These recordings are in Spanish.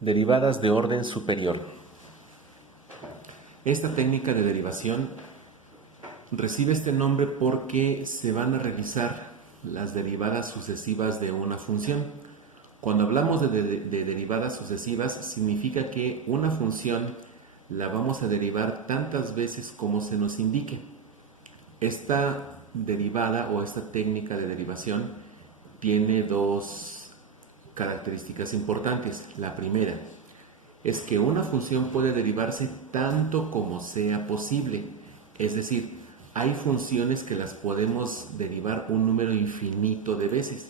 Derivadas de orden superior. Esta técnica de derivación recibe este nombre porque se van a revisar las derivadas sucesivas de una función. Cuando hablamos de derivadas sucesivas, significa que una función la vamos a derivar tantas veces como se nos indique. Esta derivada o esta técnica de derivación tiene dos características importantes. La primera es que una función puede derivarse tanto como sea posible, es decir, hay funciones que las podemos derivar un número infinito de veces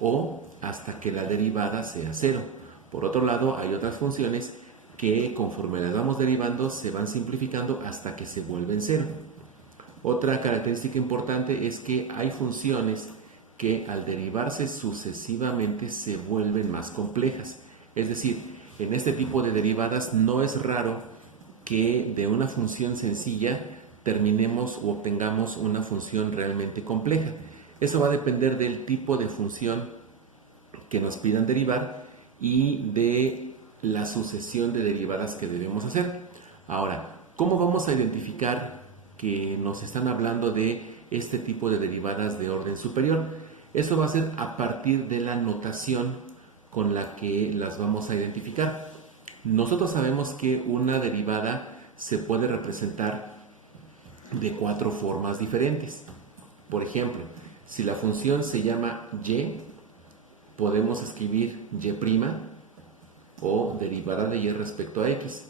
o hasta que la derivada sea cero. Por otro lado, hay otras funciones que conforme las vamos derivando se van simplificando hasta que se vuelven cero. Otra característica importante es que hay funciones que al derivarse sucesivamente se vuelven más complejas. Es decir, en este tipo de derivadas no es raro que de una función sencilla terminemos o obtengamos una función realmente compleja. Eso va a depender del tipo de función que nos pidan derivar y de la sucesión de derivadas que debemos hacer. Ahora, ¿cómo vamos a identificar que nos están hablando de este tipo de derivadas de orden superior? Eso va a ser a partir de la notación con la que las vamos a identificar. Nosotros sabemos que una derivada se puede representar de 4 formas diferentes. Por ejemplo, si la función se llama y, podemos escribir y' o derivada de y respecto a x.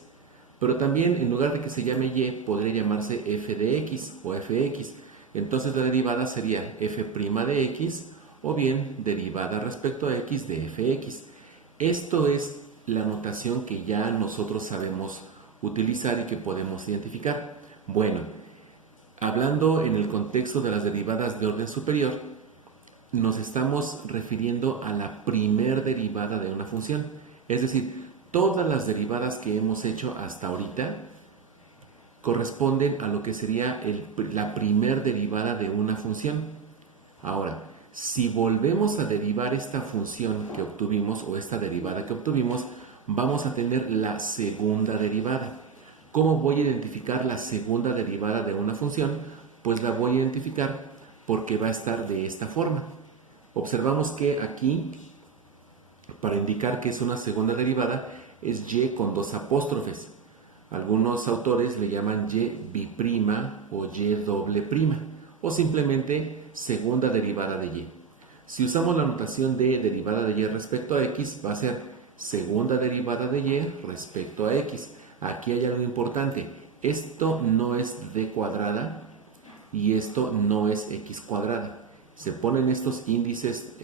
Pero también en lugar de que se llame y, podría llamarse f de x o fx. Entonces la derivada sería f' de x o bien derivada respecto a x de fx. Esto es la notación que ya nosotros sabemos utilizar y que podemos identificar. Bueno, hablando en el contexto de las derivadas de orden superior, nos estamos refiriendo a la primer derivada de una función. Es decir, todas las derivadas que hemos hecho hasta ahorita corresponden a lo que sería la primer derivada de una función. Ahora, si volvemos a derivar esta función que obtuvimos o esta derivada que obtuvimos, vamos a tener la segunda derivada. ¿Cómo voy a identificar la segunda derivada de una función? Pues la voy a identificar porque va a estar de esta forma. Observamos que aquí, para indicar que es una segunda derivada, es y con 2 apóstrofes. Algunos autores le llaman y biprima o y doble prima, o simplemente segunda derivada de y. Si usamos la notación de derivada de y respecto a x, va a ser segunda derivada de y respecto a x. Aquí hay algo importante. Esto no es d cuadrada y esto no es x cuadrada. Se ponen estos índices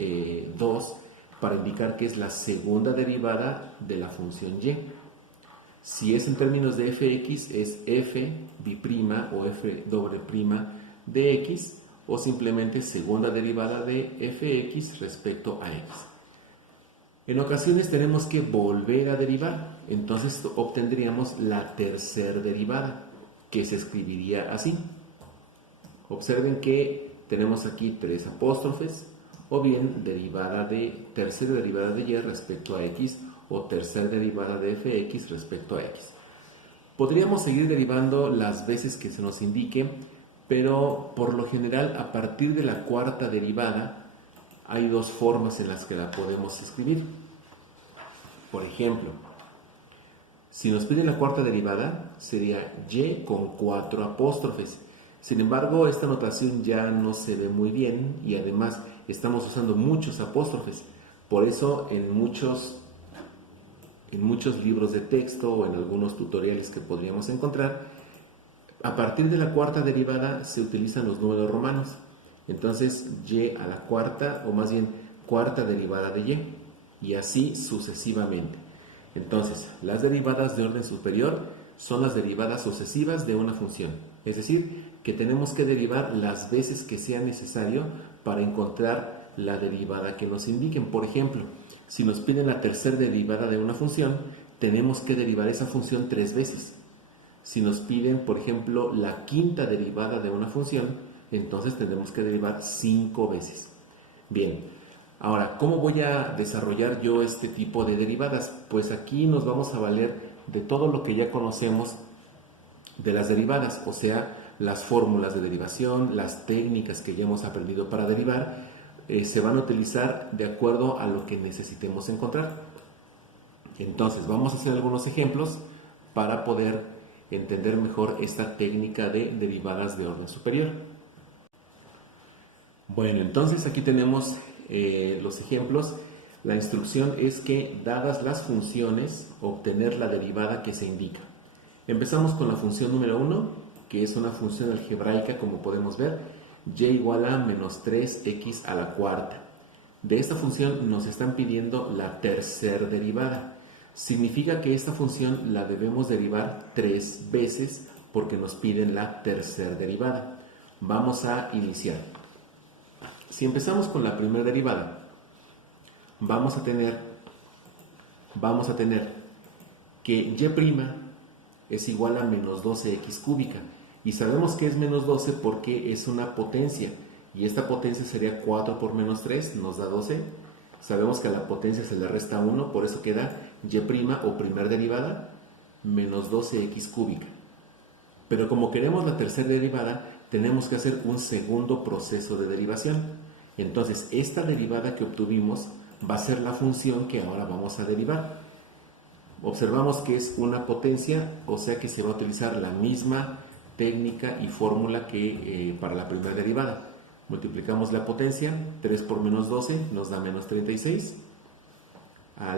2 para indicar que es la segunda derivada de la función y. Si es en términos de fx, es f biprima o f doble prima de x, o simplemente segunda derivada de fx respecto a x. En ocasiones tenemos que volver a derivar, entonces obtendríamos la tercera derivada, que se escribiría así. Observen que tenemos aquí 3 apóstrofes, o bien tercera derivada de y respecto a x, o tercera derivada de fx respecto a x. Podríamos seguir derivando las veces que se nos indique, pero por lo general a partir de la cuarta derivada hay 2 formas en las que la podemos escribir. Por ejemplo, si nos pide la cuarta derivada sería y con 4 apóstrofes. Sin embargo, esta notación ya no se ve muy bien y además estamos usando muchos apóstrofes. Por eso en muchos libros de texto o en algunos tutoriales que podríamos encontrar, a partir de la cuarta derivada se utilizan los números romanos. Entonces, y a la cuarta, o más bien cuarta derivada de y así sucesivamente. Entonces, las derivadas de orden superior son las derivadas sucesivas de una función. Es decir, que tenemos que derivar las veces que sea necesario para encontrar la derivada que nos indiquen. Por ejemplo, si nos piden la tercera derivada de una función, tenemos que derivar esa función 3 veces. Si nos piden, por ejemplo, la quinta derivada de una función, entonces tendremos que derivar 5 veces. Bien, Ahora, ¿cómo voy a desarrollar yo este tipo de derivadas? Pues aquí nos vamos a valer de todo lo que ya conocemos de las derivadas, o sea, las fórmulas de derivación, las técnicas que ya hemos aprendido para derivar, se van a utilizar de acuerdo a lo que necesitemos encontrar. Entonces, vamos a hacer algunos ejemplos para poder entender mejor esta técnica de derivadas de orden superior. Bueno, entonces aquí tenemos los ejemplos. La instrucción es que, dadas las funciones, obtener la derivada que se indica. Empezamos con la función número 1, que es una función algebraica, como podemos ver, y igual a menos 3x a la cuarta. De esta función nos están pidiendo la tercera derivada. Significa que esta función la debemos derivar 3 veces porque nos piden la tercera derivada. Vamos a iniciar. Si empezamos con la primera derivada, vamos a tener que y' es igual a menos 12x cúbica. Y sabemos que es menos 12 porque es una potencia. Y esta potencia sería 4 por menos 3, nos da 12. Sabemos que a la potencia se le resta 1, por eso queda y' o primera derivada menos 12x cúbica. Pero como queremos la tercera derivada, tenemos que hacer un segundo proceso de derivación. Entonces, esta derivada que obtuvimos va a ser la función que ahora vamos a derivar. Observamos que es una potencia, o sea que se va a utilizar la misma técnica y fórmula que para la primera derivada. Multiplicamos la potencia, 3 por menos 12 nos da menos 36. A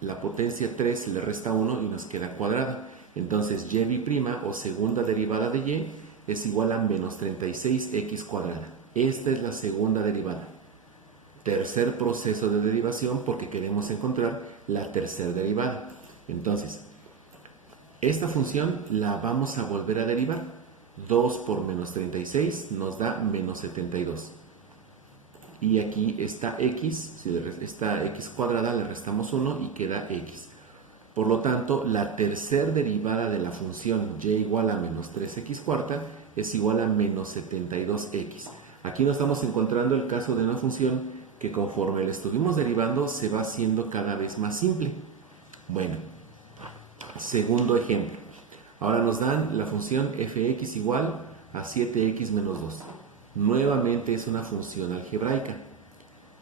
la potencia 3 le resta 1 y nos queda cuadrada. Entonces, y' o segunda derivada de y es igual a menos 36x cuadrada. Esta es la segunda derivada. Tercer proceso de derivación porque queremos encontrar la tercera derivada. Entonces, esta función la vamos a volver a derivar. 2 por menos 36 nos da menos 72. Y aquí está x, si esta x cuadrada le restamos 1 y queda x. Por lo tanto, la tercera derivada de la función y igual a menos 3x cuarta es igual a menos 72x. Aquí nos estamos encontrando el caso de una función que conforme la estuvimos derivando se va haciendo cada vez más simple. Bueno, segundo ejemplo. Ahora nos dan la función fx igual a 7x menos 2. Nuevamente es una función algebraica.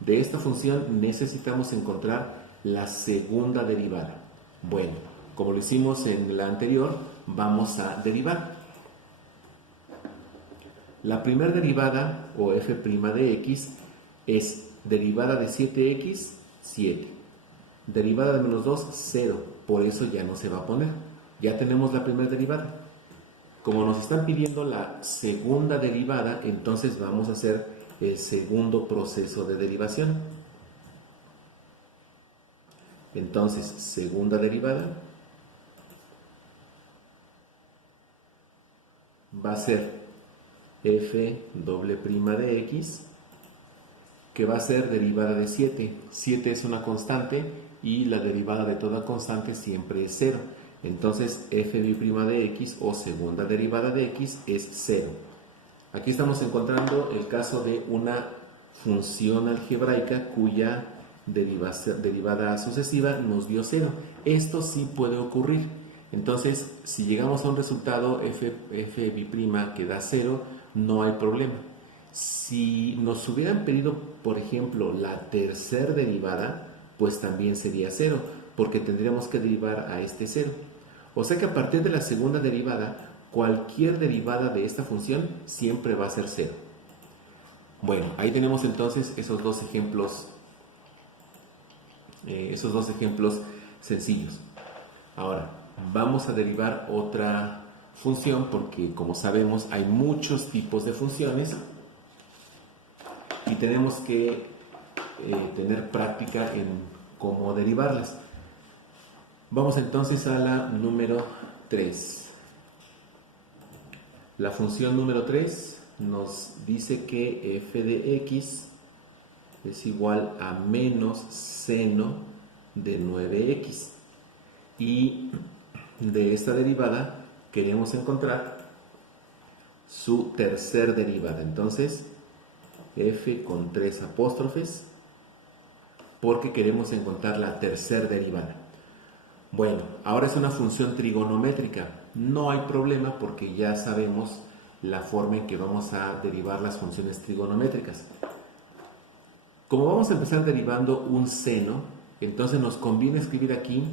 De esta función necesitamos encontrar la segunda derivada. Bueno, como lo hicimos en la anterior, vamos a derivar. La primera derivada, o f' de x, es derivada de 7x, 7. Derivada de menos 2, 0. Por eso ya no se va a poner. Ya tenemos la primera derivada. Como nos están pidiendo la segunda derivada, entonces vamos a hacer el segundo proceso de derivación. Entonces, segunda derivada va a ser f' de x, que va a ser derivada de 7. 7 es una constante y la derivada de toda constante siempre es 0. Entonces, f' de x o segunda derivada de x es 0. Aquí estamos encontrando el caso de una función algebraica cuya derivada sucesiva nos dio 0. Esto sí puede ocurrir. Entonces, si llegamos a un resultado f' que da 0, no hay problema. Si nos hubieran pedido, por ejemplo, la tercera derivada, pues también sería 0, porque tendríamos que derivar a este 0. O sea que a partir de la segunda derivada, cualquier derivada de esta función siempre va a ser 0. Bueno, ahí tenemos entonces esos dos ejemplos sencillos. Ahora, vamos a derivar otra función porque, como sabemos, hay muchos tipos de funciones y tenemos que tener práctica en cómo derivarlas. Vamos entonces a la número 3. La función número 3 nos dice que f de x es igual a menos seno de 9x. Y de esta derivada queremos encontrar su tercer derivada. Entonces, f con 3 apóstrofes porque queremos encontrar la tercera derivada. Bueno, ahora es una función trigonométrica. No hay problema porque ya sabemos la forma en que vamos a derivar las funciones trigonométricas. Como vamos a empezar derivando un seno, entonces nos conviene escribir aquí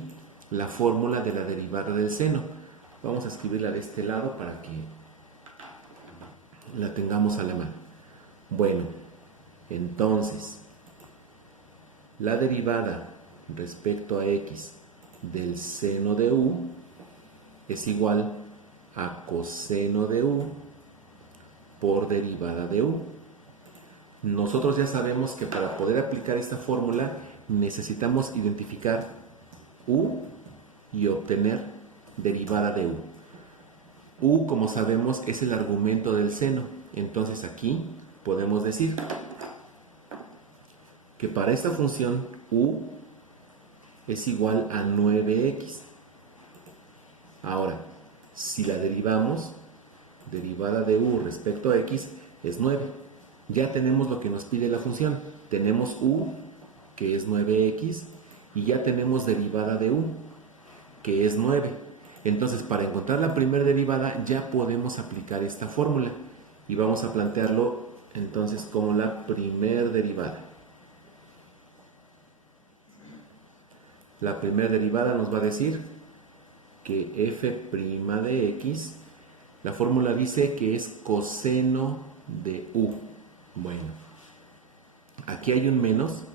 la fórmula de la derivada del seno. Vamos a escribirla de este lado para que la tengamos a la mano. Bueno, entonces, la derivada respecto a x del seno de u es igual a coseno de u por derivada de u. Nosotros ya sabemos que para poder aplicar esta fórmula necesitamos identificar u y obtener derivada de u. U, como sabemos, es el argumento del seno. Entonces aquí podemos decir que para esta función u es igual a 9x. Ahora, si la derivamos, derivada de u respecto a x es 9. Ya tenemos lo que nos pide la función. Tenemos u, que es 9x, y ya tenemos derivada de u, que es 9. Entonces, para encontrar la primera derivada ya podemos aplicar esta fórmula y vamos a plantearlo entonces como la primera derivada. La primera derivada nos va a decir que f' de x, la fórmula dice que es coseno de u. Bueno, aquí hay un menos.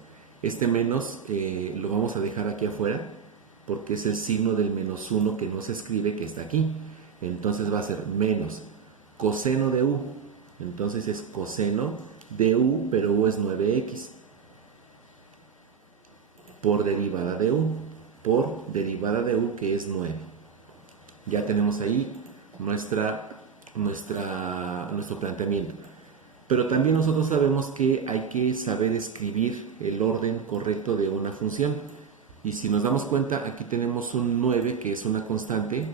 Este menos lo vamos a dejar aquí afuera porque es el signo del menos 1 que no se escribe, que está aquí. Entonces va a ser menos coseno de u. Entonces es coseno de u, pero u es 9x. Por derivada de u. Por derivada de u, que es 9. Ya tenemos ahí nuestro planteamiento. Pero también nosotros sabemos que hay que saber escribir el orden correcto de una función. Y si nos damos cuenta, aquí tenemos un 9 que es una constante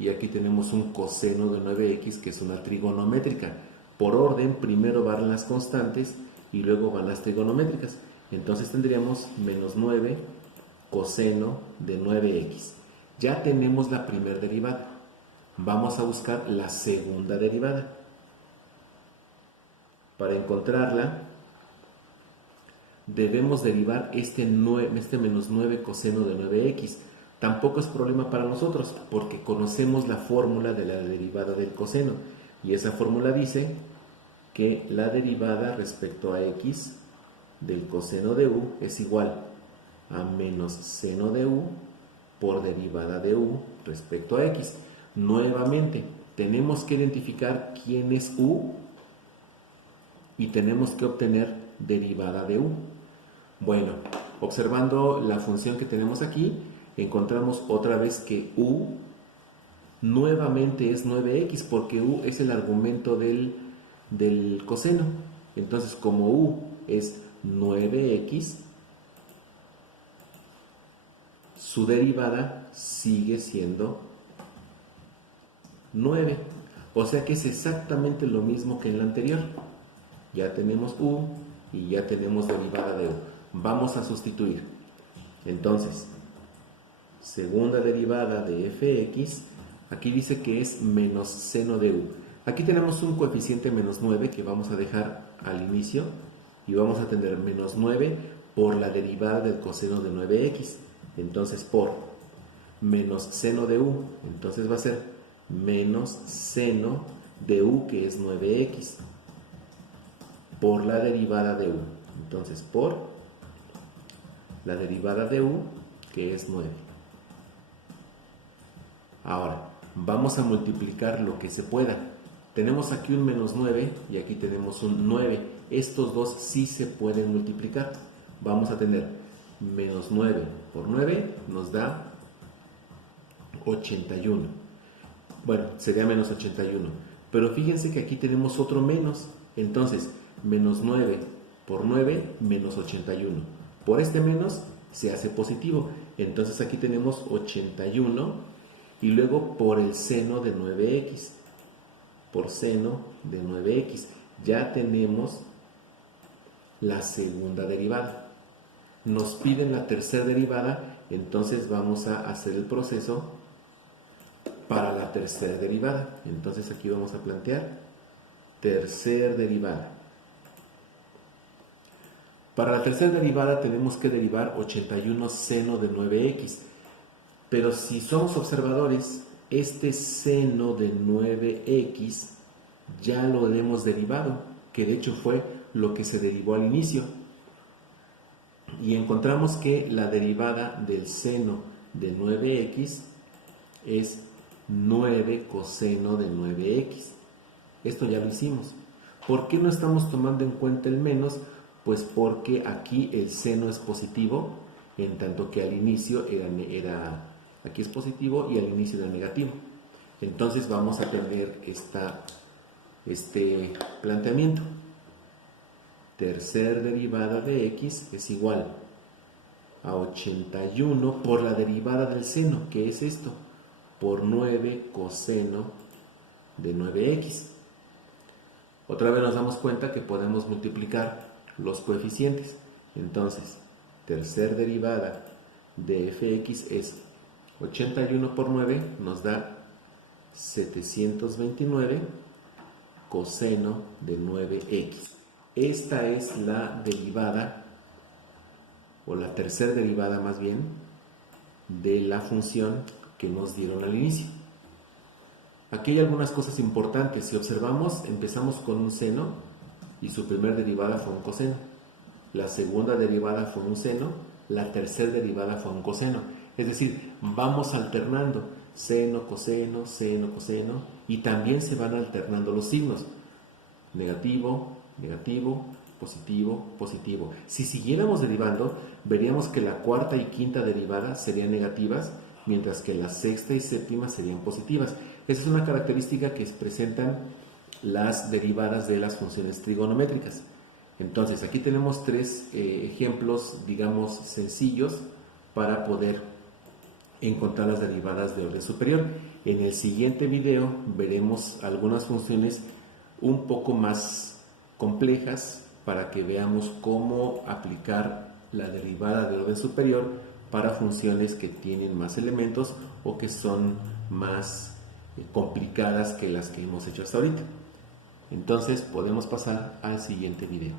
y aquí tenemos un coseno de 9x que es una trigonométrica. Por orden, primero van las constantes y luego van las trigonométricas. Entonces tendríamos menos 9 coseno de 9x. Ya tenemos la primera derivada. Vamos a buscar la segunda derivada. Para encontrarla, debemos derivar este menos 9 coseno de 9x. Tampoco es problema para nosotros, porque conocemos la fórmula de la derivada del coseno. Y esa fórmula dice que la derivada respecto a x del coseno de u es igual a menos seno de u por derivada de u respecto a x. Nuevamente, tenemos que identificar quién es u y tenemos que obtener derivada de u. Bueno, observando la función que tenemos aquí, encontramos otra vez que u nuevamente es 9x porque u es el argumento del coseno. Entonces, como u es 9x, su derivada sigue siendo 9. O sea que es exactamente lo mismo que en la anterior. Ya tenemos u y ya tenemos derivada de u. Vamos a sustituir. Entonces, segunda derivada de fx, aquí dice que es menos seno de u. Aquí tenemos un coeficiente menos 9 que vamos a dejar al inicio y vamos a tener menos 9 por la derivada del coseno de 9x. Entonces, por menos seno de u, entonces va a ser menos seno de u, que es 9x, por la derivada de u. Entonces, por la derivada de u, que es 9. Ahora, vamos a multiplicar lo que se pueda. Tenemos aquí un menos 9 y aquí tenemos un 9. Estos dos sí se pueden multiplicar. Vamos a tener menos 9 por 9 nos da 81. Bueno, sería menos 81. Pero fíjense que aquí tenemos otro menos. Entonces, menos 9 por 9, menos 81. Por este menos se hace positivo. Entonces aquí tenemos 81 y luego por el seno de 9x. Por seno de 9x. Ya tenemos la segunda derivada. nos piden la tercera derivada, entonces vamos a hacer el proceso para la tercera derivada. Entonces aquí vamos a plantear tercera derivada. Para la tercera derivada tenemos que derivar 81 seno de 9x, pero si somos observadores, este seno de 9x ya lo hemos derivado, que de hecho fue lo que se derivó al inicio. Y encontramos que la derivada del seno de 9x es 9 coseno de 9x. Esto ya lo hicimos. ¿Por qué no estamos tomando en cuenta el menos? Pues porque aquí el seno es positivo, en tanto que al inicio aquí es positivo y al inicio era negativo. Entonces vamos a tener este planteamiento. Tercera derivada de x es igual a 81 por la derivada del seno, que es esto, por 9 coseno de 9x. Otra vez nos damos cuenta que podemos multiplicar los coeficientes. Entonces, tercera derivada de fx es 81 por 9, nos da 729 coseno de 9x. Esta es la derivada, o la tercera derivada más bien, de la función que nos dieron al inicio. Aquí hay algunas cosas importantes. Si observamos, empezamos con un seno y su primera derivada fue un coseno. La segunda derivada fue un seno, la tercera derivada fue un coseno. Es decir, vamos alternando seno, coseno, y también se van alternando los signos. Negativo, negativo, positivo, positivo. Si siguiéramos derivando, veríamos que la cuarta y quinta derivada serían negativas, mientras que la sexta y séptima serían positivas. Esa es una característica que presentan las derivadas de las funciones trigonométricas. Entonces, aquí tenemos tres ejemplos, digamos, sencillos para poder encontrar las derivadas de orden superior. En el siguiente video veremos algunas funciones un poco más complejas para que veamos cómo aplicar la derivada de orden superior para funciones que tienen más elementos o que son más complicadas que las que hemos hecho hasta ahorita. Entonces podemos pasar al siguiente video.